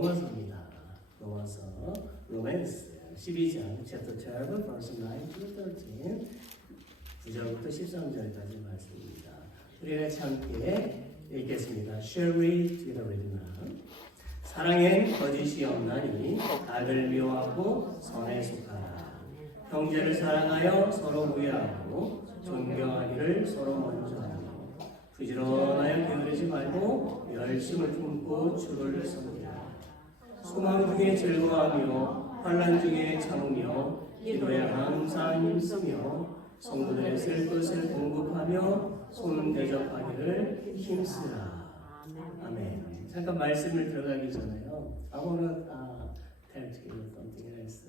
로마서입니다. 로마서, 로맨스 12장 chapter 12 verse 9 to 13 9절부터 13절까지 말씀입니다. 우리가 함께 읽겠습니다. Shall we together read now? 사랑엔 거짓이 없나니 악을 미워하고 선에 속하라. 형제를 사랑하여 서로 구애하고 존경하기를 서로 먼저 하며 부지런하여 게으르지 말고 열심을 품고 주를 섬기라. 소망 중에 즐거워하며 환난 중에 참으며 기도에 항상 힘쓰며 성도들의 쓸 것을 공급하며 손 대접하기를 힘쓰라. 아멘. 잠깐 말씀을 들어가기 전에요. I wanna tell you something else.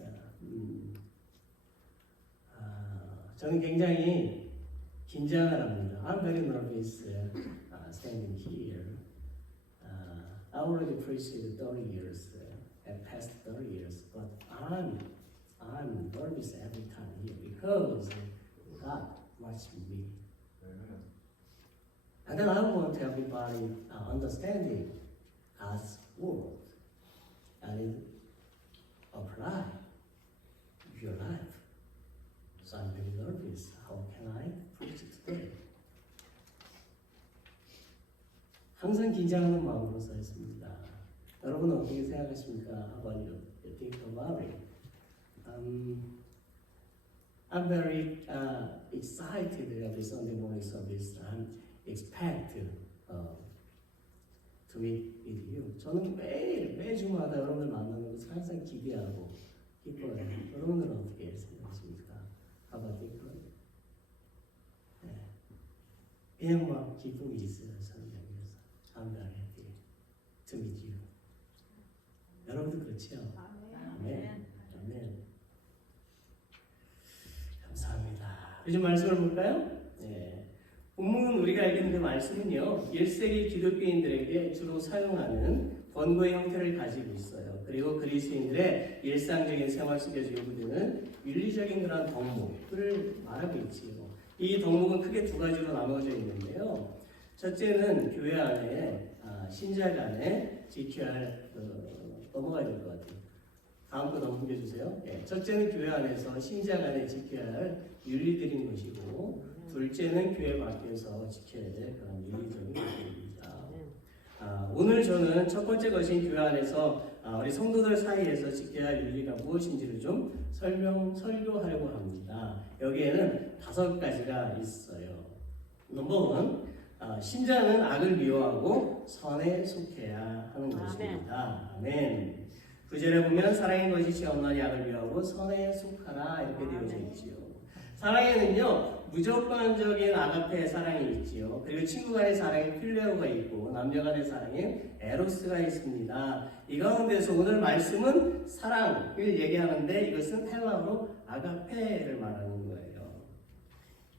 저는 굉장히 긴장을 합니다. I'm very nervous standing here. I already preached 30 years, past 30 years, but I'm nervous every time here because God watches me. And then I want everybody understanding God's word and apply your life. So I'm very nervous. How can I preach today? 항상 긴장하는 마음으로 서 있습니다. 여러분은 어떻게 생각하십니까? How about you? You think about it? I'm very excited every Sunday morning service. I expect to meet with you. 저는 매주마다 여러분을 만나는 것을 항상 기대하고 기뻐요. 여러분들은 어떻게 생각하십니까? How about you? 네. 그냥 막 기쁨이 있어요. 저는 여기서. I'm very happy to meet you. 여러분도 그렇지요? 아멘. 아멘. 감사합니다. 요즘 말씀을 볼까요? 네. 본문은 우리가 알겠는데 말씀은요. 1세기 기독교인들에게 주로 사용하는 권고의 형태를 가지고 있어요. 그리고 그리스도인들의 일상적인 생활 속에서 요구되는 윤리적인 그런 덕목을 말하고 있지요. 이 덕목은 크게 두 가지로 나눠져 있는데요. 첫째는 교회 안에 신자 간에 지켜야 할 넘어가야 될 것 같아요. 다음 거 넘겨주세요. 네. 첫째는 교회 안에서 신자 간에 지켜야 할 윤리들인 것이고 둘째는 교회 밖에서 지켜야 될 그런 윤리적인 것들입니다. 오늘 저는 첫 번째 것인 교회 안에서 우리 성도들 사이에서 지켜야 할 윤리가 무엇인지를 좀 설교하려고 합니다. 여기에는 5가지가 있어요. 넘버 1, 신자는 악을 미워하고 선에 속해야 하는 것입니다. 아멘. 9절에 보면 사랑의 거짓이 없나니 악을 미워하고 선에 속하라 이렇게 되어져 있지요. 사랑에는요 무조건적인 아가페의 사랑이 있지요. 그리고 친구 간의 사랑에 필레오가 있고 남녀 간의 사랑에 에로스가 있습니다. 이 가운데서 오늘 말씀은 사랑을 얘기하는데 이것은 헬라어로 아가페를 말하는 거예요.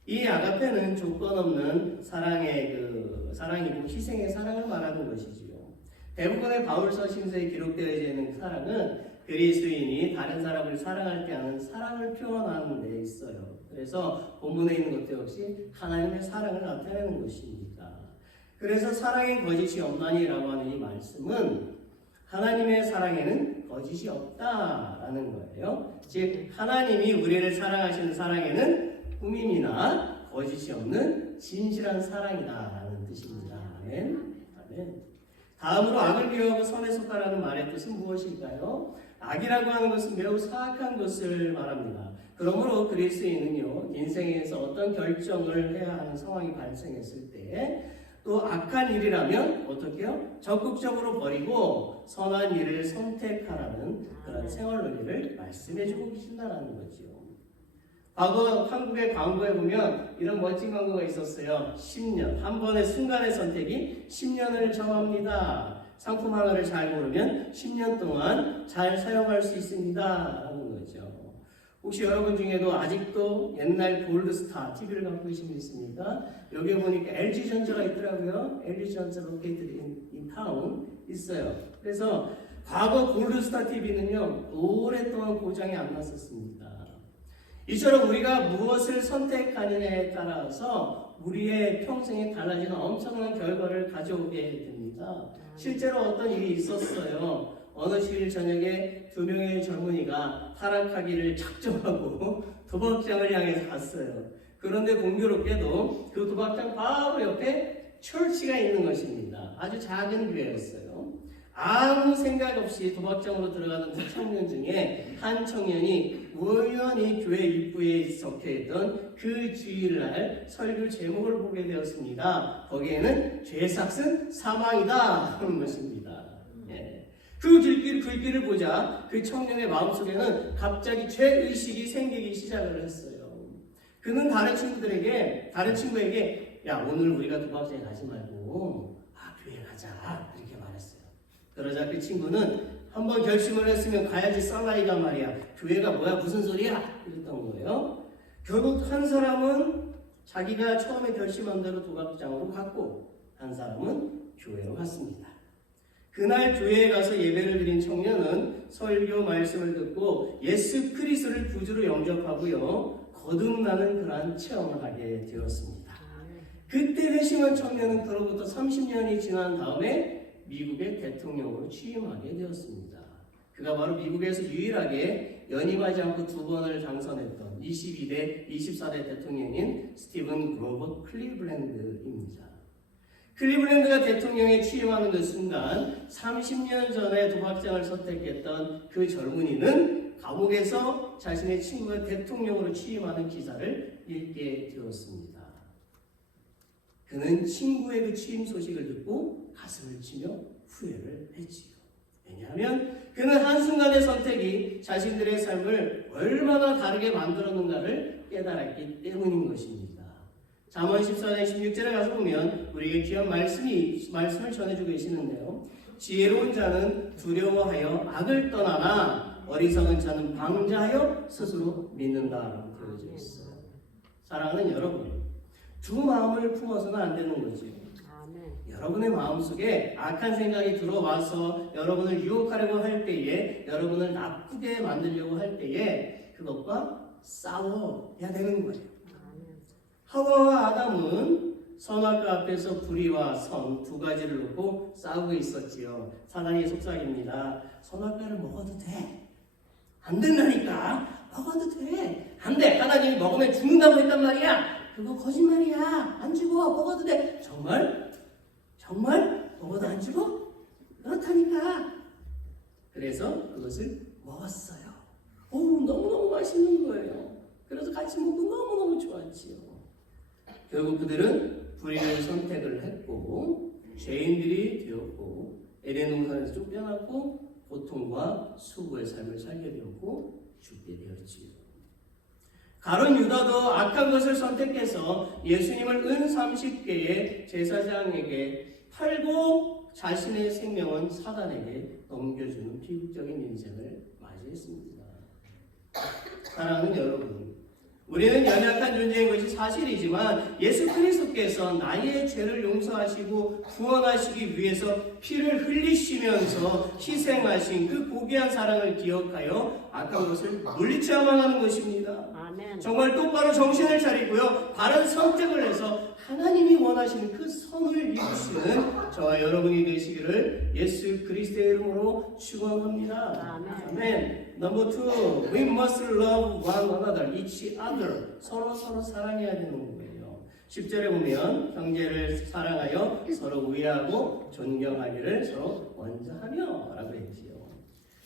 이 아가페는 조건 없는 사랑이고 희생의 사랑을 말하는 것이지요. 대부분의 바울서 신서에 기록되어져 있는 사랑은 그리스도인이 다른 사람을 사랑할 때 하는 사랑을 표현하는 데 있어요. 그래서 본문에 있는 것도 역시 하나님의 사랑을 나타내는 것입니다. 그래서 사랑에 거짓이 없나니라고 하는 이 말씀은 하나님의 사랑에는 거짓이 없다라는 거예요. 즉 하나님이 우리를 사랑하시는 사랑에는 꾸밈이나 거짓이 없는 진실한 사랑이다라는 뜻입니다. 아멘. 아멘. 다음으로 악을 미워하고 선에 속하라는 말의 뜻은 무엇일까요? 악이라고 하는 것은 매우 사악한 것을 말합니다. 그러므로 그리스도인은요 인생에서 어떤 결정을 해야 하는 상황이 발생했을 때 또 악한 일이라면 어떻게요? 적극적으로 버리고 선한 일을 선택하라는 그런 생활 논리를 말씀해주고 계신다는 거죠. 과거 한국의 광고에 보면 이런 멋진 광고가 있었어요. 10년, 한 번의 순간의 선택이 10년을 정합니다. 상품 하나를 잘 고르면 10년 동안 잘 사용할 수 있습니다 라는 거죠. 혹시 여러분 중에도 아직도 옛날 골드스타 TV를 갖고 계신 분 있습니까? 여기 보니까 LG전자가 있더라고요. LG전자 located in town 있어요. 그래서 과거 골드스타 TV는요 오랫동안 고장이 안 났었습니다. 이처럼 우리가 무엇을 선택하느냐에 따라서 우리의 평생에 달라지는 엄청난 결과를 가져오게 됩니다. 실제로 어떤 일이 있었어요. 어느 7일 저녁에 2명의 젊은이가 타락하기를 작정하고 도박장을 향해서 갔어요. 그런데 공교롭게도 그 도박장 바로 옆에 철치가 있는 것입니다. 아주 작은 교회였어요. 아무 생각 없이 도박장으로 들어가는 두 청년 중에 한 청년이 우연히 교회 입구에 적혀있던 그 주일날 설교 제목을 보게 되었습니다. 거기에는 죄삭은 사망이다 하는 것입니다. 그 글귀를 보자 그 청년의 마음속에는 갑자기 죄의식이 생기기 시작을 했어요. 그는 다른 친구에게 야, 오늘 우리가 도박장에 가지 말고 교회 가자 이렇게 말했어요. 그러자 그 친구는 한번 결심을 했으면 가야지 쌀라이가 말이야. 교회가 뭐야 무슨 소리야 이랬던 거예요. 결국 한 사람은 자기가 처음에 결심한 대로 도박장으로 갔고 한 사람은 교회로 갔습니다. 그날 교회에 가서 예배를 드린 청년은 설교 말씀을 듣고 예수 그리스도를 구주로 영접하고요. 거듭나는 그러한 체험을 하게 되었습니다. 그때 회심한 청년은 그로부터 30년이 지난 다음에 미국의 대통령으로 취임하게 되었습니다. 그가 바로 미국에서 유일하게 연임하지 않고 2번을 당선했던 22대, 24대 대통령인 스티븐 그로버 클리블랜드입니다. 클리블랜드가 대통령에 취임하는 그 순간 30년 전에 도박장을 선택했던 그 젊은이는 감옥에서 자신의 친구가 대통령으로 취임하는 기사를 읽게 되었습니다. 그는 친구의 그 취임 소식을 듣고 가슴을 치며 후회를 했지요. 왜냐하면 그는 한순간의 선택이 자신들의 삶을 얼마나 다르게 만들었는가를 깨달았기 때문인 것입니다. 잠언 14장 16절에 가서 보면 우리에게 귀한 말씀을 전해주고 계시는데요. 지혜로운 자는 두려워하여 악을 떠나나 어리석은 자는 방자하여 스스로 믿는다라고 되어져 있어요. 사랑하는 여러분, 두 마음을 품어서는 안 되는 거죠. 여러분의 마음속에 악한 생각이 들어와서 여러분을 유혹하려고 할 때에, 여러분을 나쁘게 만들려고 할 때에 그것과 싸워야 되는 거예요. 하와와 아담은 선악과 앞에서 불의와 선 두 가지를 놓고 싸우고 있었지요. 사단이 속삭입니다. 선악과를 먹어도 돼. 안 된다니까. 먹어도 돼. 안 돼. 하나님이 먹으면 죽는다고 했단 말이야. 그거 거짓말이야. 안 죽어. 먹어도 돼. 정말? 먹어도 안 죽어? 그렇다니까. 그래서 그것을 먹었어요. 너무너무 맛있는 거예요. 그래서 같이 먹고 너무너무 좋았지요. 결국 그들은 불의의 선택을 했고 죄인들이 되었고 에덴 동산에서 쫓겨났고 고통과 수고의 삶을 살게 되었고 죽게 되었지요. 가룟 유다도 악한 것을 선택해서 예수님을 은 30개의 제사장에게 팔고 자신의 생명은 사단에게 넘겨주는 비극적인 인생을 맞이했습니다. 사랑하는 여러분, 우리는 연약한 존재인 것이 사실이지만 예수 그리스도께서 나의 죄를 용서하시고 구원하시기 위해서 피를 흘리시면서 희생하신 그 고귀한 사랑을 기억하여 악한 것을 물리쳐야만 하는 것입니다. 아멘. 정말 똑바로 정신을 차리고요. 바른 선택을 해서 하나님이 원하시는 그 선을 이루시는 저와 여러분이 되시기를 예수 그리스도의 이름으로 축원합니다. 아멘. Number 2, we must love one another, each other. 서로 사랑해야 되는 거예요. 10절에 보면 형제를 사랑하여 서로 우애하고 존경하기를 서로 먼저 하며 라고 했지요.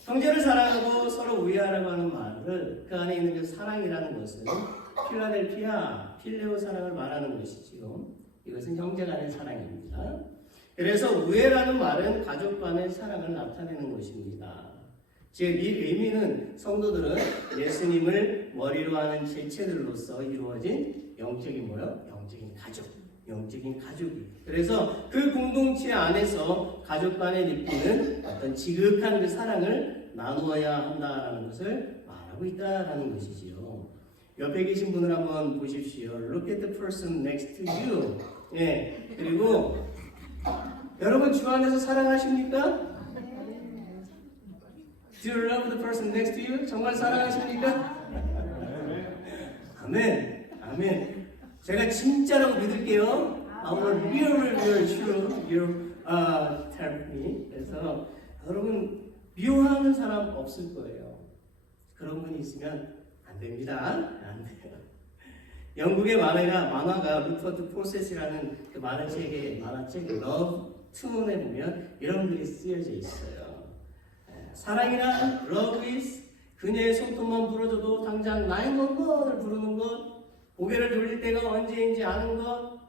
형제를 사랑하고 서로 우애하라고 하는 말을 그 안에 있는 그 사랑이라는 것은 필라델피아, 필레오 사랑을 말하는 것이지요. 이것은 형제 간의 사랑입니다. 그래서 우애라는 말은 가족 간의 사랑을 나타내는 것입니다. 즉, 이 의미는 성도들은 예수님을 머리로 하는 지체들로서 이루어진 영적인 가족이. 그래서 그 공동체 안에서 가족 간에 느끼는 어떤 지극한 그 사랑을 나누어야 한다라는 것을 말하고 있다라는 것이지요. 옆에 계신 분을 한번 보십시오. Look at the person next to you. 그리고 여러분 주 안에서 사랑하십니까? Do you love the person next to you? 정말 사랑하십니까? 아멘. 제가 진짜라고 믿을게요. I will real true. You tell me. 그래서 여러분, you 싫어하는 사람 없을 거예요. 그런 분이 있으면 안 됩니다. 안 돼요. 영국의 만화가 루퍼트 포셋이라는 그 만화책 러브 투문에 보면 이런 글이 쓰여져 있어요. 사랑이란 love is 그녀의 손톱만 부러져도 당장 911을 부르는 것, 고개를 돌릴 때가 언제인지 아는 것,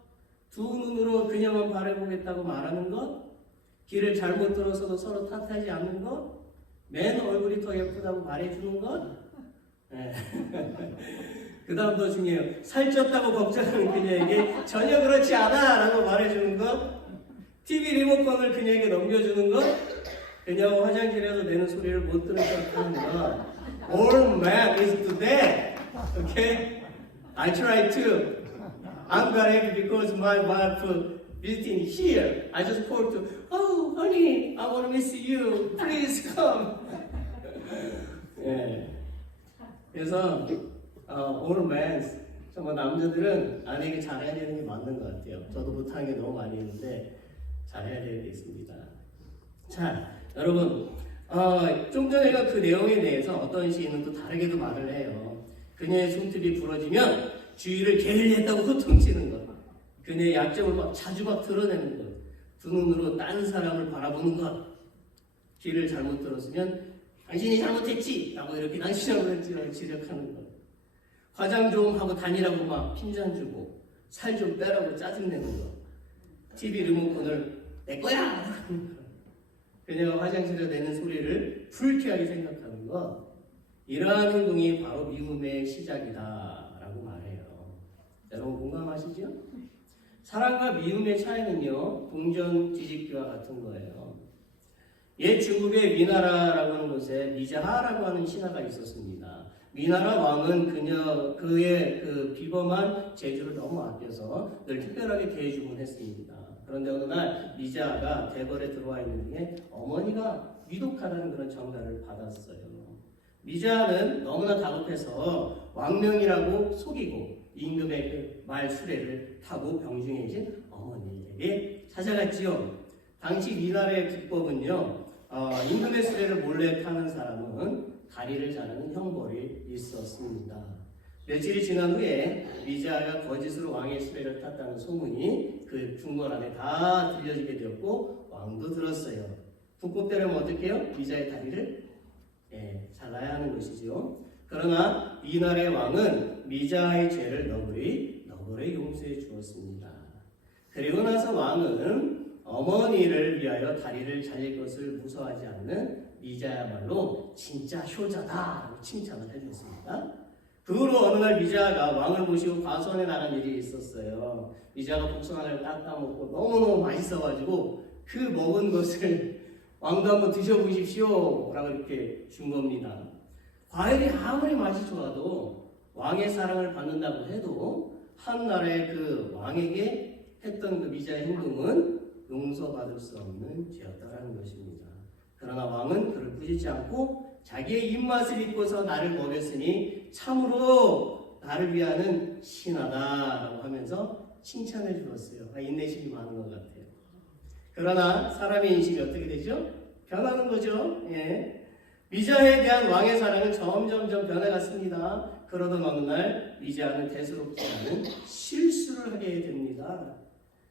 두 눈으로 그녀만 바라보겠다고 말하는 것, 길을 잘못 들어서도 서로 탓하지 않는 것, 맨 얼굴이 더 예쁘다고 말해주는 것, 그 다음 더 중요해요. 살쪘다고 걱정하는 그녀에게 전혀 그렇지 않아 라고 말해주는 것, TV 리모컨을 그녀에게 넘겨주는 것, 그녀가 화장실에서 내는 소리를 못 들은 척하는 것. All man is to that. Okay? I try to. I'm not happy because my wife visiting here. I just called to, oh, honey, I want to miss you. Please come. 예. 그래서 all men, 정말 남자들은 아내에게 잘해야 되는 게 맞는 것 같아요. 저도 못하는 게 너무 많이 있는데 잘해야 되겠습니다. 자, 여러분, 좀 전에가 그 내용에 대해서 어떤 시인은 또 다르게도 말을 해요. 그녀의 손톱이 부러지면 주위를 게을리했다고 호통치는 것, 그녀의 약점을 자주 드러내는 것, 두 눈으로 다른 사람을 바라보는 것, 길을 잘못 들었으면 당신이 잘못했지! 라고 이렇게 당신을 지적하는 것, 화장 좀 하고 다니라고 막 핀잔 주고, 살 좀 빼라고 짜증내는 것, TV 리모컨을 내 거야! 그녀가 화장실에 내는 소리를 불쾌하게 생각하는 것, 이러한 행동이 바로 미움의 시작이다 라고 말해요. 여러분 공감하시죠? 사랑과 미움의 차이는요, 동전 뒤집기와 같은 거예요. 옛 중국의 위나라라고 하는 곳에 미자하라고 하는 신하가 있었습니다. 위나라 왕은 그의 그 비범한 재주를 너무 아껴서 늘 특별하게 대해주곤 했습니다. 그런데 어느 날 미자가 대궐에 들어와 있는 중에 어머니가 위독하다는 그런 전가를 받았어요. 미자는 너무나 다급해서 왕명이라고 속이고 임금의 그 말 수레를 타고 병중해진 어머니에게 찾아갔지요. 당시 위나라의 국법은요, 임금의 수레를 몰래 타는 사람은 다리를 자르는 형벌이 있었습니다. 며칠이 지난 후에 미자가 거짓으로 왕의 수레를 탔다는 소문이 그 궁궐 안에 다 들려지게 되었고 왕도 들었어요. 국법 때문에 어떻게 해요? 미자의 다리를 잘라야 하는 것이죠. 그러나 위나라의 왕은 미자의 죄를 너그레 용서해 주었습니다. 그리고 나서 왕은 어머니를 위하여 다리를 잘릴 것을 무서워하지 않는 미자야말로 진짜 효자다라고 칭찬을 해줬습니다. 그 후로 어느 날 미자가 왕을 모시고 과수원에 나간 일이 있었어요. 미자가 복숭아를 닦아 먹고 너무너무 맛있어가지고 그 먹은 것을 왕도 한번 드셔보십시오 라고 이렇게 준 겁니다. 과일이 아무리 맛이 좋아도 왕의 사랑을 받는다고 해도 한 나라의 그 왕에게 했던 그 미자의 행동은 용서받을 수 없는 죄였다라는 것입니다. 그러나 왕은 그를 꾸짖지 않고 자기의 입맛을 잊고서 나를 먹였으니 참으로 나를 위하는 신하다라고 하면서 칭찬해 주었어요. 인내심이 많은 것 같아요. 그러나 사람의 인식이 어떻게 되죠? 변하는 거죠. 미자에 대한 왕의 사랑은 점점점 변해갔습니다. 그러던 어느 날 미자는 대수롭지 않은 실수를 하게 됩니다.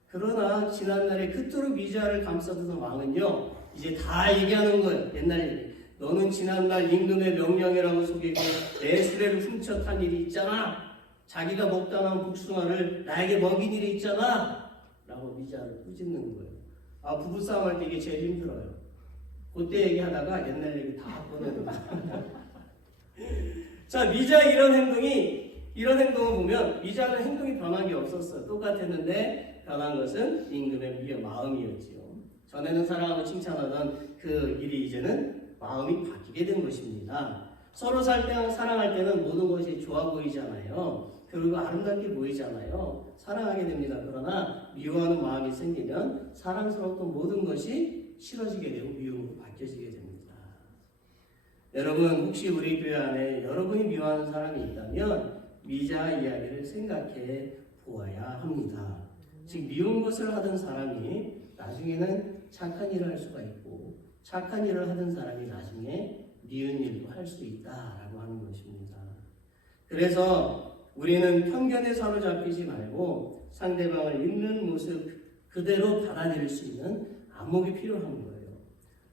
그러나 지난날에 그토록 미자를 감싸두던 왕은요, 이제 다 얘기하는 거예요. 옛날 얘기. 너는 지난날 임금의 명령이라고 속이고 내 수레를 훔쳐 탄 일이 있잖아. 자기가 먹다 남은 복숭아를 나에게 먹인 일이 있잖아. 라고 미자를 꾸짖는 거예요. 부부싸움 할 때 이게 제일 힘들어요. 그때 얘기하다가 옛날 얘기 다 꺼내놓고. 자, 미자의 이런 행동을 보면 미자는 행동이 변한 게 없었어요. 똑같았는데 변한 것은 임금의 마음이었지요. 전에는 사랑하고 칭찬하던 그 일이 이제는 마음이 바뀌게 된 것입니다. 서로 사랑할 때는 모든 것이 좋아 보이잖아요. 그리고 아름답게 보이잖아요. 사랑하게 됩니다. 그러나 미워하는 마음이 생기면 사랑스러웠던 모든 것이 싫어지게 되고 미움으로 바뀌어지게 됩니다. 여러분, 혹시 우리 교회 안에 여러분이 미워하는 사람이 있다면 미자 이야기를 생각해 보아야 합니다. 즉, 미운 것을 하던 사람이 나중에는 착한 일을 할 수가 있고 착한 일을 하던 사람이 나중에 미운 일도 할 수 있다라고 하는 것입니다. 그래서 우리는 편견에 사로잡히지 말고 상대방을 있는 모습 그대로 받아들일 수 있는 안목이 필요한 거예요.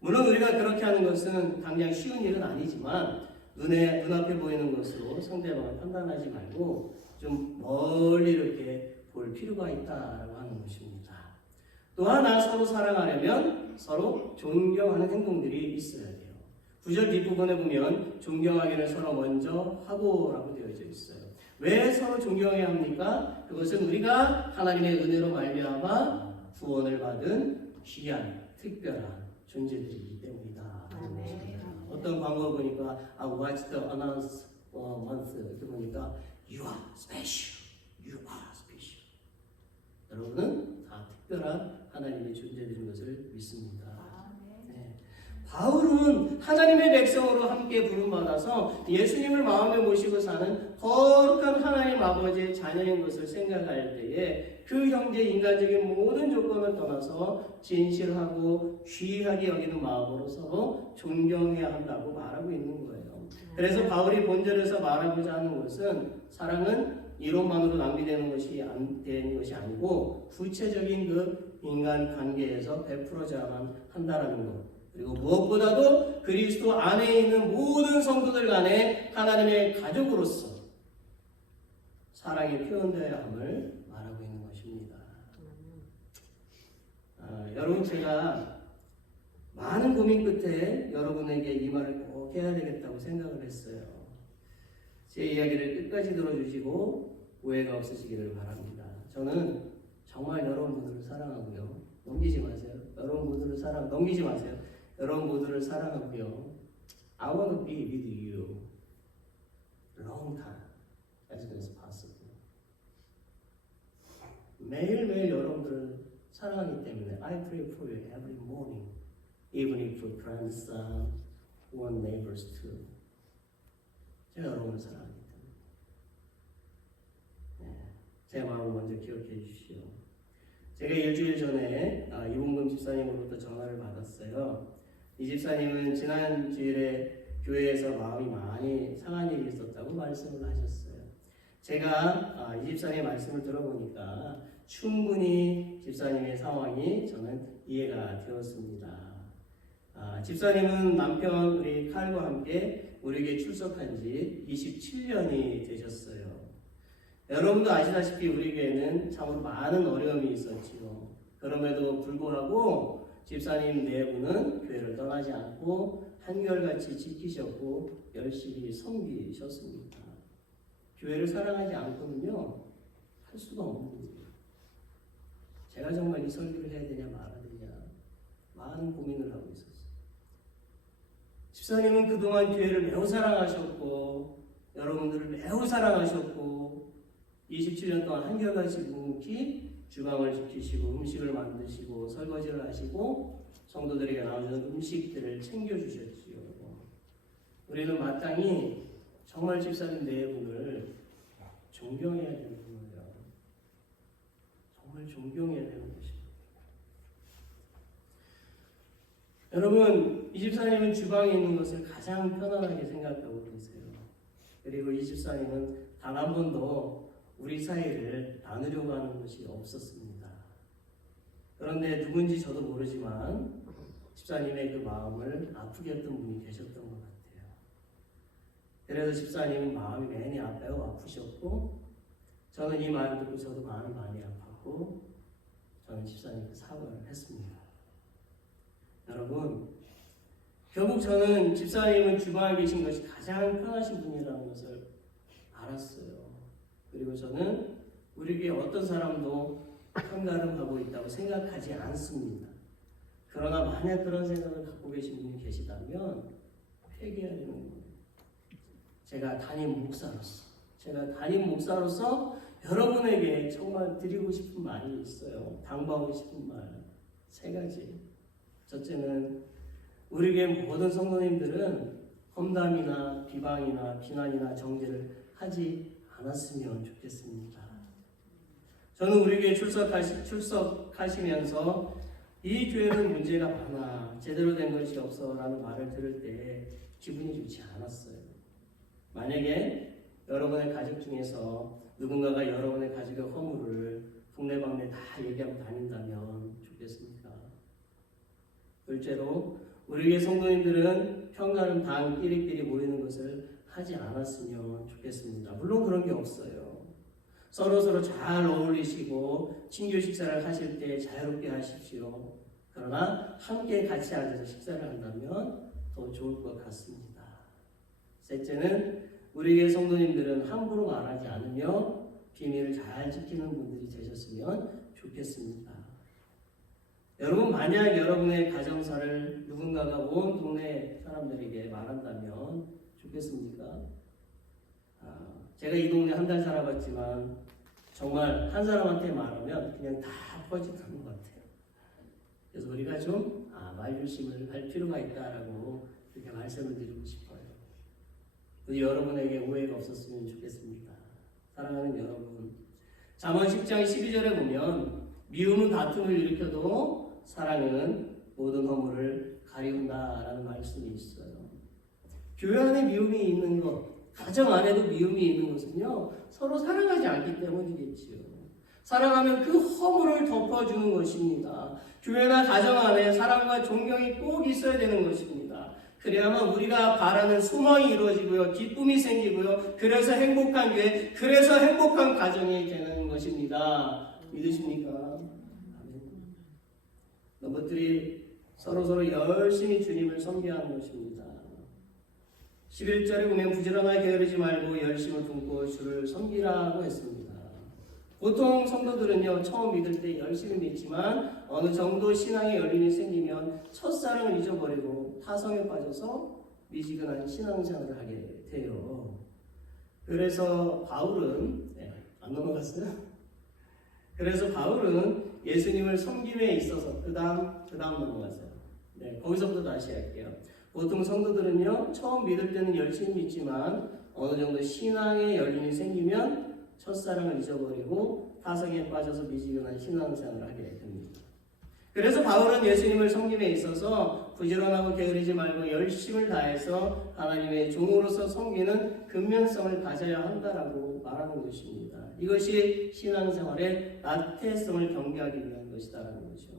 물론 우리가 그렇게 하는 것은 당장 쉬운 일은 아니지만 눈앞에 보이는 것으로 상대방을 판단하지 말고 좀 멀리 이렇게 볼 필요가 있다라고 하는 것입니다. 또 하나 서로 사랑하려면 서로 존경하는 행동들이 있어야 돼요. 9절 뒷부분에 보면 존경하기를 서로 먼저 하고라고 되어져 있어요. 왜 서로 존경해야 합니까? 그것은 우리가 하나님의 은혜로 말미암아 구원을 받은 귀한 특별한 존재들이기 때문이다. 어떤 광고 보니까 I watched the announce month 이렇게 보니까 You are special, you are special. 여러분은 다 특별한 하나님의 존재들인 것을 믿습니다. 네. 바울은 하나님의 백성으로 함께 부름받아서 예수님을 마음에 모시고 사는 거룩한 하나님 아버지의 자녀인 것을 생각할 때에 그 형제 인간적인 모든 조건을 떠나서 진실하고 귀하게 여기는 마음으로 서로 존경해야 한다고 말하고 있는 거예요. 그래서 바울이 본절에서 말하고자 하는 것은 사랑은 이론만으로 낭비되는 것이 아니고 구체적인 그 인간 관계에서 베풀어져야만 한다는 것. 그리고 무엇보다도 그리스도 안에 있는 모든 성도들 간에 하나님의 가족으로서 사랑이 표현되어야 함을 말하고 있는 것입니다. 여러분 제가 많은 고민 끝에 여러분에게 이 말을 꼭 해야 되겠다고 생각을 했어요. 제 이야기를 끝까지 들어주시고 오해가 없으시기를 바랍니다. 저는 정말 여러분 모두를 사랑하고요. 넘기지 마세요. 여러분 모두를 넘기지 마세요. 여러분 모두를 사랑하고요. I want to be with you long time as soon as possible. 매일매일 여러분들을 사랑하기 때문에 I pray for you every morning, even if your grandson or neighbors too. 제가 여러분을 사랑하기 때문에 제 마음을 먼저 기억해 주십시오. 제가 일주일 전에 이봉금 집사님으로부터 전화를 받았어요. 이 집사님은 지난 주일에 교회에서 마음이 많이 상한 일이 있었다고 말씀을 하셨어요. 제가 이 집사님의 말씀을 들어보니까 충분히 집사님의 상황이 저는 이해가 되었습니다. 집사님은 남편 우리 칼과 함께 우리에게 출석한 지 27년이 되셨어요. 여러분도 아시다시피 우리 교회는 참으로 많은 어려움이 있었지요. 그럼에도 불구하고 집사님 네 분은 교회를 떠나지 않고 한결같이 지키셨고 열심히 섬기셨습니다. 교회를 사랑하지 않고는요 할 수가 없는 거예요. 제가 정말 이 설교를 해야 되냐 말아야 되냐 많은 고민을 하고 있었어요. 집사님은 그동안 교회를 매우 사랑하셨고 여러분들을 매우 사랑하셨고 27년 동안 한결같이 묵묵히 주방을 지키시고 음식을 만드시고 설거지를 하시고 성도들에게 나오는 음식들을 챙겨주셨지요. 우리는 마땅히 정말 집사님 네 분을 존경해야 되는 거예요. 정말 존경해야 되는 것입니다. 여러분, 이 집사님은 주방에 있는 것을 가장 편안하게 생각하고 계세요. 그리고 이 집사님은 단 한 번도 우리 사이를 나누려고 하는 것이 없었습니다. 그런데 누군지 저도 모르지만 집사님의 그 마음을 아프게 했던 분이 계셨던 것 같아요. 그래서 집사님은 마음이 많이 아프셨고 저는 이 말을 듣고 저도 마음이 많이 아팠고 저는 집사님께 사과를 했습니다. 여러분, 결국 저는 집사님은 주방에 계신 것이 가장 편하신 분이라는 것을 알았어요. 그리고 저는 우리 교회 어떤 사람도 한가름하고 있다고 생각하지 않습니다. 그러나 만약 그런 생각을 갖고 계신 분이 계시다면 회개해야 되는 거예요. 제가 담임 목사로서 여러분에게 정말 드리고 싶은 말이 있어요. 당부하고 싶은 말 3가지. 첫째는 우리 교회 모든 성도님들은 험담이나 비방이나 비난이나 정죄를 하지 않았으면 좋겠습니다. 저는 우리 교회 출석하시면서 이 교회는 문제가 많아 제대로 된 것이 없어 라는 말을 들을 때 기분이 좋지 않았어요. 만약에 여러분의 가족 중에서 누군가가 여러분의 가족의 허물을 동네방네 다 얘기하고 다닌다면 좋겠습니까? 둘째로 우리의 성도님들은 평가는 당 끼리끼리 모이는 것을 하지 않았으면 좋겠습니다. 물론 그런 게 없어요. 서로 잘 어울리시고 친교 식사를 하실 때 자유롭게 하십시오. 그러나 함께 같이 앉아서 식사를 한다면 더 좋을 것 같습니다. 셋째는 우리의 성도님들은 함부로 말하지 않으며 비밀을 잘 지키는 분들이 되셨으면 좋겠습니다. 여러분, 만약 여러분의 가정사를 누군가가 온 동네 사람들에게 말한다면 좋겠습니까? 제가 이 동네 한 달 살아봤지만 정말 한 사람한테 말하면 그냥 다 퍼진다는 것 같아요. 그래서 우리가 좀 말조심을 할 필요가 있다라고 이렇게 말씀을 드리고 싶어요. 여러분에게 오해가 없었으면 좋겠습니다. 사랑하는 여러분, 잠언 10장 12절에 보면 미움은 다툼을 일으켜도 사랑은 모든 허물을 가리운다라는 말씀이 있어요. 교회 안에 미움이 있는 것, 가정 안에도 미움이 있는 것은요, 서로 사랑하지 않기 때문이겠지요. 사랑하면 그 허물을 덮어주는 것입니다. 교회나 가정 안에 사랑과 존경이 꼭 있어야 되는 것입니다. 그래야만 우리가 바라는 소망이 이루어지고요, 기쁨이 생기고요, 그래서 행복한 교회, 그래서 행복한 가정이 되는 것입니다. 믿으십니까? 아멘. 너희들이 서로 열심히 주님을 섬겨야 하는 것입니다. 11절에 보면 부지런하게 게으르지 말고 열심을 품고 주를 섬기라고 했습니다. 보통 성도들은요, 처음 믿을 때 열심히 믿지만 어느 정도 신앙의 연륜이 생기면 첫사랑을 잊어버리고 타성에 빠져서 미지근한 신앙생활을 하게 돼요. 그래서 바울은 안 넘어갔어요? 그래서 바울은 예수님을 섬김에 있어서 그 다음 넘어갔어요. 거기서부터 다시 할게요. 보통 성도들은요, 처음 믿을 때는 열심히 믿지만 어느 정도 신앙의 연륜이 생기면 첫사랑을 잊어버리고 타성에 빠져서 미지근한 신앙생활을 하게 됩니다. 그래서 바울은 예수님을 섬김에 있어서 부지런하고 게으르지 말고 열심을 다해서 하나님의 종으로서 섬기는 근면성을 가져야 한다라고 말하는 것입니다. 이것이 신앙생활의 나태성을 경계하기 위한 것이다라는 거죠.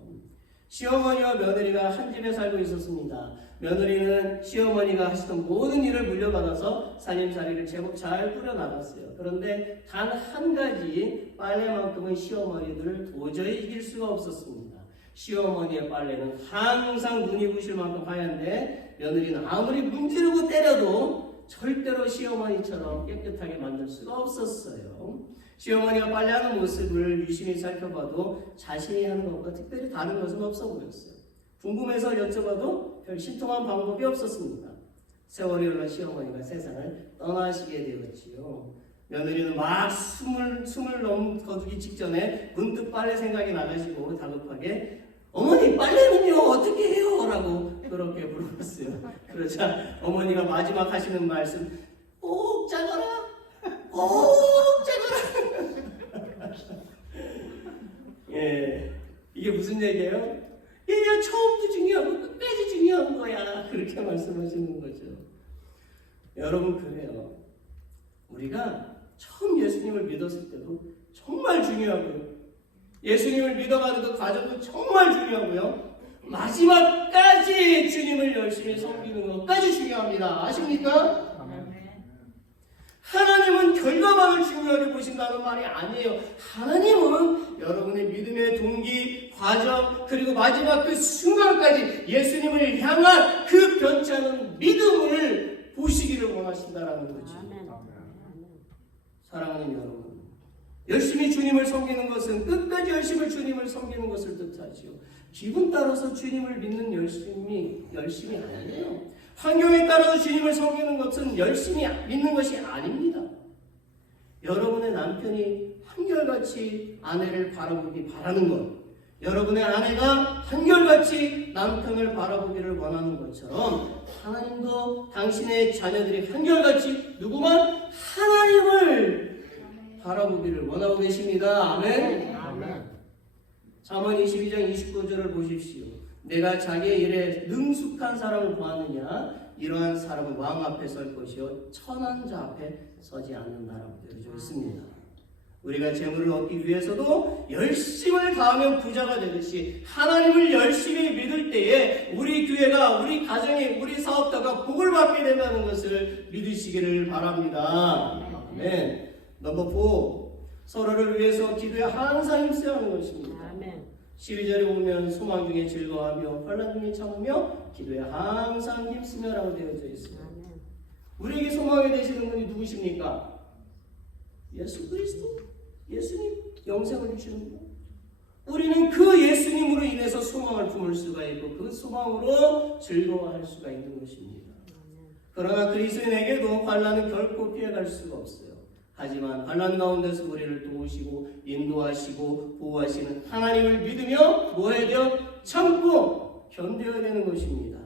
시어머니와 며느리가 한 집에 살고 있었습니다. 며느리는 시어머니가 하시던 모든 일을 물려받아서 살림살이를 제법 잘 꾸려나갔어요. 그런데 단 한 가지 빨래만큼은 시어머니들을 도저히 이길 수가 없었습니다. 시어머니의 빨래는 항상 눈이 부실 만큼 하얀데 며느리는 아무리 문지르고 때려도 절대로 시어머니처럼 깨끗하게 만들 수가 없었어요. 시어머니가 빨래하는 모습을 유심히 살펴봐도 자신이 하는 것과 특별히 다른 것은 없어 보였어요. 궁금해서 여쭤봐도 별 신통한 방법이 없었습니다. 세월이 흘러 시어머니가 세상을 떠나시게 되었지요. 며느리는 막 숨을 거두기 직전에 문득 빨래 생각이 나가지고 다급하게 어머니 빨래는요 어떻게 해요? 라고 그렇게 물어봤어요. 그러자 어머니가 마지막 하시는 말씀, 꼭 짜거라, 꼭 짜거라. 이게 무슨 얘기예요? 얘가 처음도 중요하고 끝까지 중요한 거야. 그렇게 말씀하시는 거죠. 여러분, 그래요. 우리가 처음 예수님을 믿었을 때도 정말 중요하고요. 예수님을 믿어가는 그 과정도 정말 중요하고요. 마지막까지 주님을 열심히 섬기는 것까지 중요합니다. 아십니까? 하나님은 결과만을 중요하게 보신다는 말이 아니에요. 하나님은 여러분의 믿음의 동기, 과정, 그리고 마지막 그 순간까지 예수님을 향한 그 변치 않은 믿음을 보시기를 원하신다라는 거죠. 사랑하는 여러분, 열심히 주님을 섬기는 것은 끝까지 주님을 섬기는 것을 뜻하지요. 기분 따라서 주님을 믿는 열심이 아니에요. 환경에 따라서 주님을 섬기는 것은 열심히 믿는 것이 아닙니다. 여러분의 남편이 한결같이 아내를 바라보기 바라는 것, 여러분의 아내가 한결같이 남편을 바라보기를 원하는 것처럼 하나님도 당신의 자녀들이 한결같이 누구만 하나님을 바라보기를 원하고 계십니다. 아멘. 잠언 22장 29절을 보십시오. 내가 자기의 일에 능숙한 사람을 보았느냐? 이러한 사람은 왕 앞에 설 것이요 천한 자 앞에 서지 않는다라고 되어져 있습니다. 우리가 재물을 얻기 위해서도 열심을 다하면 부자가 되듯이 하나님을 열심히 믿을 때에 우리 교회가, 우리 가정이, 우리 사업자가 복을 받게 된다는 것을 믿으시기를 바랍니다. 아멘. 넘버 4, 서로를 위해서 기도에 항상 힘써야 하는 것입니다. 12절에 보면 소망 중에 즐거워하며 환난 중에 참으며 기도에 항상 힘쓰며라고 되어져 있습니다. 우리에게 소망이 되시는 분이 누구십니까? 예수 그리스도, 예수님, 영생을 주시는 분. 우리는 그 예수님으로 인해서 소망을 품을 수가 있고 그 소망으로 즐거워할 수가 있는 것입니다. 그러나 그리스도인에게도 환난은 결코 피해갈 수가 없어요. 하지만 환난 가운데서 우리를 도우시고 인도하시고 보호하시는 하나님을 믿으며 뭐 해야 돼요? 참고 견뎌야 되는 것입니다.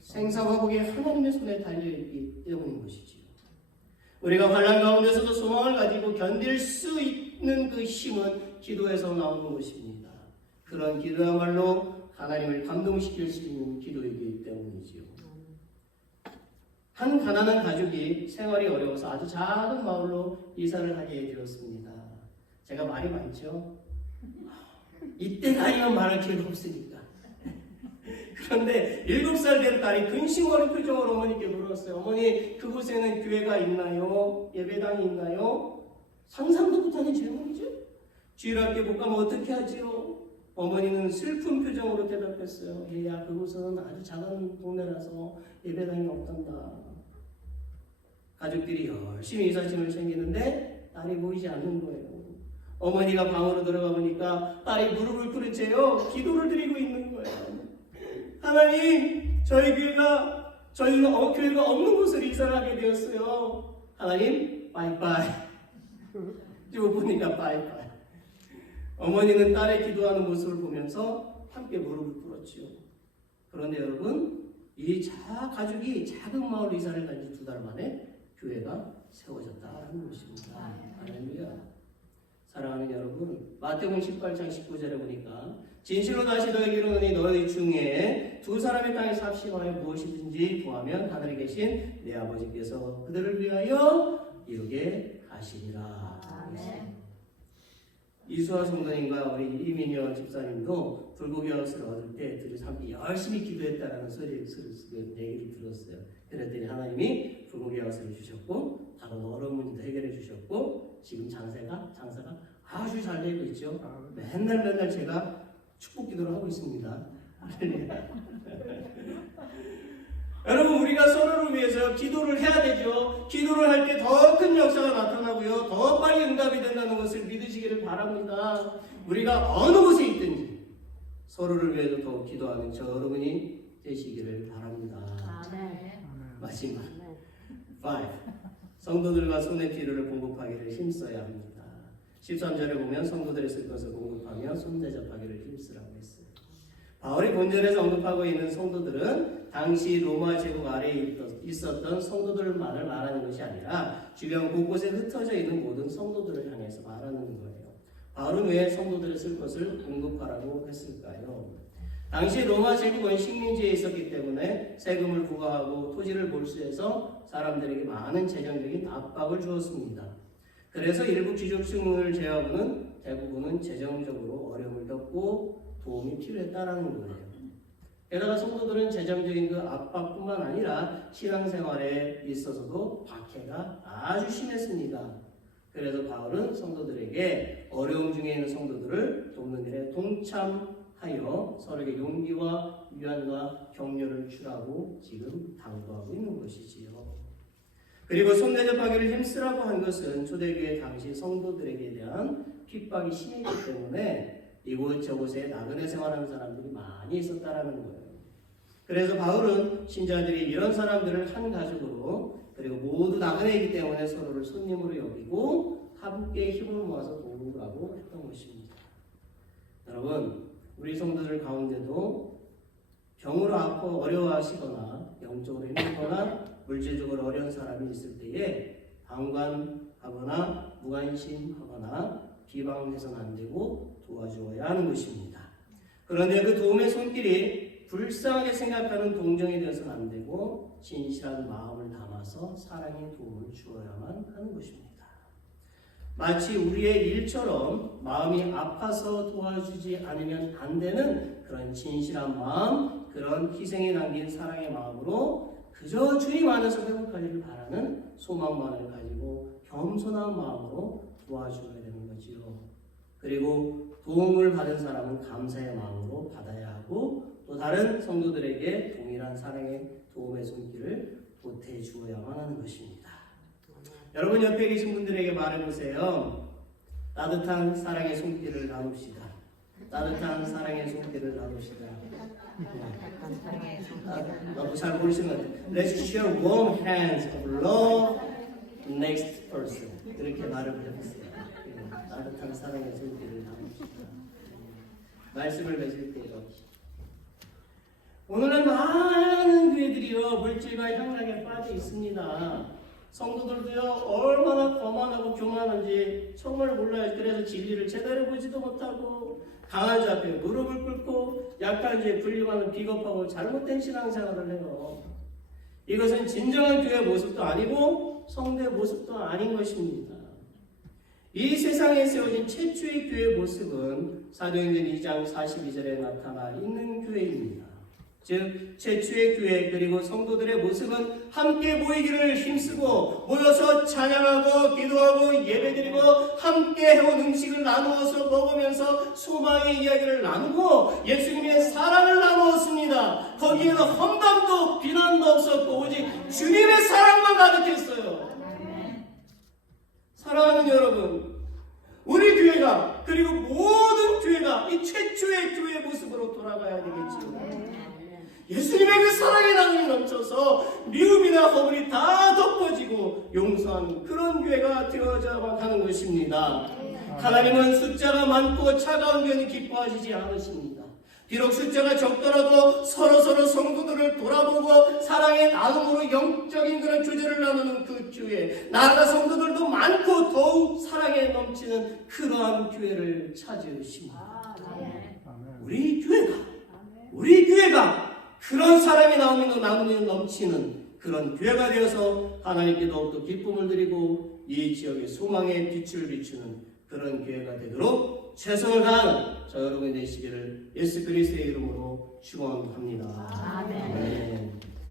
생사화복이 하나님의 손에 달려있기 때문인 것이지요. 우리가 환난 가운데서도 소망을 가지고 견딜 수 있는 그 힘은 기도에서 나오는 것입니다. 그런 기도야말로 하나님을 감동시킬 수 있는 기도이기 때문이지요. 한 가난한 가족이 생활이 어려워서 아주 작은 마을로 이사를 하게 되었습니다. 제가 말이 많죠? 이때가 아니면 말할 기회가 없으니까. 그런데 7살 된 딸이 근심 어린 표정으로 어머니께 물었어요. 어머니, 그곳에는 교회가 있나요? 예배당이 있나요? 상상도 못하는 질문이죠. 주일학교 못 가면 어떻게 하지요? 어머니는 슬픈 표정으로 대답했어요. 얘야, 그곳은 아주 작은 동네라서 예배당이 없단다. 가족들이 열심히 이삿짐을 챙기는데 딸이 보이지 않는 거예요. 어머니가 방으로 들어가 보니까 딸이 무릎을 꿇으채요 기도를 드리고 있는 거예요. 하나님, 저희 교회가 없는 곳을 이사를 하게 되었어요. 하나님, 바이바이. 그리고 보니까 바이바이. 어머니는 딸의 기도하는 모습을 보면서 함께 무릎을 꿇었지요. 그런데 여러분, 이 가족이 작은 마을 이사를 간 지 2달 만에 교회가 세워졌다는 것입니다. 할렐루야. 사랑하는 여러분, 마태복음 18장 19절에 보니까 진실로 다시 너에게 이르노니 너희 중에 2사람의 땅에서 합심하여 무엇이든지 구하면 하늘에 계신 내 아버지께서 그들을 위하여 이루게 하시리라. 이수아 성도님과 우리 이민영 집사님도 불고기 하우스를 얻을 때 둘이 함께 열심히 기도했다라는 얘기를 들었어요. 그랬더니 하나님이 불고기 하우스를 주셨고 다른 어려운 문제도 해결해 주셨고 지금 장사가 아주 잘 되고 있죠. 맨날 제가 축복 기도를 하고 있습니다. 여러분, 우리가 서로를 위해서 기도를 해야 되죠. 기도를 할 때 더 큰 역사가 나타나고요. 더 빨리 응답이 된다는 것을 믿으시기를 바랍니다. 우리가 어느 곳에 있든지 서로를 위해서 더욱 기도하는 저 여러분이 되시기를 바랍니다. 마지막 5. 성도들과 손의 필요를 공급하기를 힘써야 합니다. 13절에 보면 성도들이 쓸 것을 공급하며 손대접하기를 힘쓰라고 했어요. 바울이 본절에서 언급하고 있는 성도들은 당시 로마 제국 아래에 있었던 성도들만을 말하는 것이 아니라 주변 곳곳에 흩어져 있는 모든 성도들을 향해서 말하는 거예요. 바울은 왜 성도들이 쓸 것을 공급하라고 했을까요? 당시 로마 제국은 식민지에 있었기 때문에 세금을 부과하고 토지를 몰수해서 사람들에게 많은 재정적인 압박을 주었습니다. 그래서 일부 귀족층을 제외하고는 대부분은 재정적으로 어려움을 겪고 도움이 필요했다라는 거예요. 게다가 성도들은 재정적인 그 압박뿐만 아니라 신앙생활에 있어서도 박해가 아주 심했습니다. 그래서 바울은 성도들에게 어려움 중에 있는 성도들을 돕는 일에 동참하여 서로에게 용기와 위안과 격려를 주라고 지금 당부하고 있는 것이지요. 그리고 손대접하기를 힘쓰라고 한 것은 초대교회 당시 성도들에게 대한 핍박이 심했기 때문에 이곳저곳에 나그네 생활하는 사람들이 많이 있었다라는 거예요. 그래서 바울은 신자들이 이런 사람들을 한 가족으로 그리고 모두 나그네이기 때문에 서로를 손님으로 여기고 함께 힘을 모아서 도우라고 했던 것입니다. 여러분, 우리 성도들 가운데도 병으로 아프고 어려워하시거나 영적으로 힘들거나 물질적으로 어려운 사람이 있을 때에 방관하거나 무관심하거나 비방해서는 안 되고 도와주어야 하는 것입니다. 그런데 그 도움의 손길이 불쌍하게 생각하는 동정이 되어서는 안 되고 진실한 마음을 담아서 사랑의 도움을 주어야만 하는 것입니다. 마치 우리의 일처럼 마음이 아파서 도와주지 않으면 안 되는 그런 진실한 마음, 그런 희생에 담긴 사랑의 마음으로 그저 주님 안에서 회복하기를 바라는 소망만을 가지고 겸손한 마음으로 도와줘야 되는 거지요. 그리고 도움을 받은 사람은 감사의 마음으로 받아야 하고 또 다른 성도들에게 동일한 사랑의 도움의 손길을 보태 주어야만 하는 것입니다. 여러분 옆에 계신 분들에게 말해보세요. 따뜻한 사랑의 손길을 나눕시다. 따뜻한 사랑의 손길을 나눕시다. 너무 잘 모르시면 Let's share warm hands of love next person. 이렇게 말을 해보세요. 따뜻한 사랑의 손길을 나눕시다. 말씀을 맺을 때요. 오늘은 많은 교회들이요 물질과 향락에 빠져 있습니다. 성도들도요 얼마나 거만하고 교만한지 정말 몰라요. 그래서 진리를 제대로 보지도 못하고 강한 자 앞에 무릎을 꿇고 약한 자에 불림하는 비겁하고 잘못된 신앙생활을 해요. 이것은 진정한 교회 모습도 아니고 성도의 모습도 아닌 것입니다. 이 세상에 세워진 최초의 교회 모습은 사도행전 2장 42절에 나타나 있는 교회입니다. 즉 최초의 교회 그리고 성도들의 모습은 함께 모이기를 힘쓰고 모여서 찬양하고 기도하고 예배드리고 함께 해온 음식을 나누어서 먹으면서 소망의 이야기를 나누고 예수님의 사랑을 나누었습니다. 거기에는 험담도 비난도 없었고 오직 주님의 사랑만 가득했어요. 사랑하는 여러분, 우리 교회가 그리고 모든 교회가 이 최초의 교회 모습으로 돌아가야 되겠지요. 예수님의 그 사랑의 나눔이 넘쳐서 미움이나 허물이 다 덮어지고 용서하는 그런 교회가 되어져야만 하는 것입니다. 하나님은 숫자가 많고 차가운 교회는 기뻐하시지 않으십니다. 비록 숫자가 적더라도 서로 성도들을 돌아보고 사랑의 나눔으로 영적인 그런 교제를 나누는 그 교회, 나아가 성도들도 많고 더욱 사랑에 넘치는 그러한 교회를 찾으십니다. 우리 교회가 그런 사랑의 나눔이 넘치는 그런 교회가 되어서 하나님께 더욱더 기쁨을 드리고 이 지역의 소망의 빛을 비추는 그런 교회가 되도록 최선을 다하는 저 여러분이 되시기를 예수 그리스도의 이름으로 축원합니다. 아멘.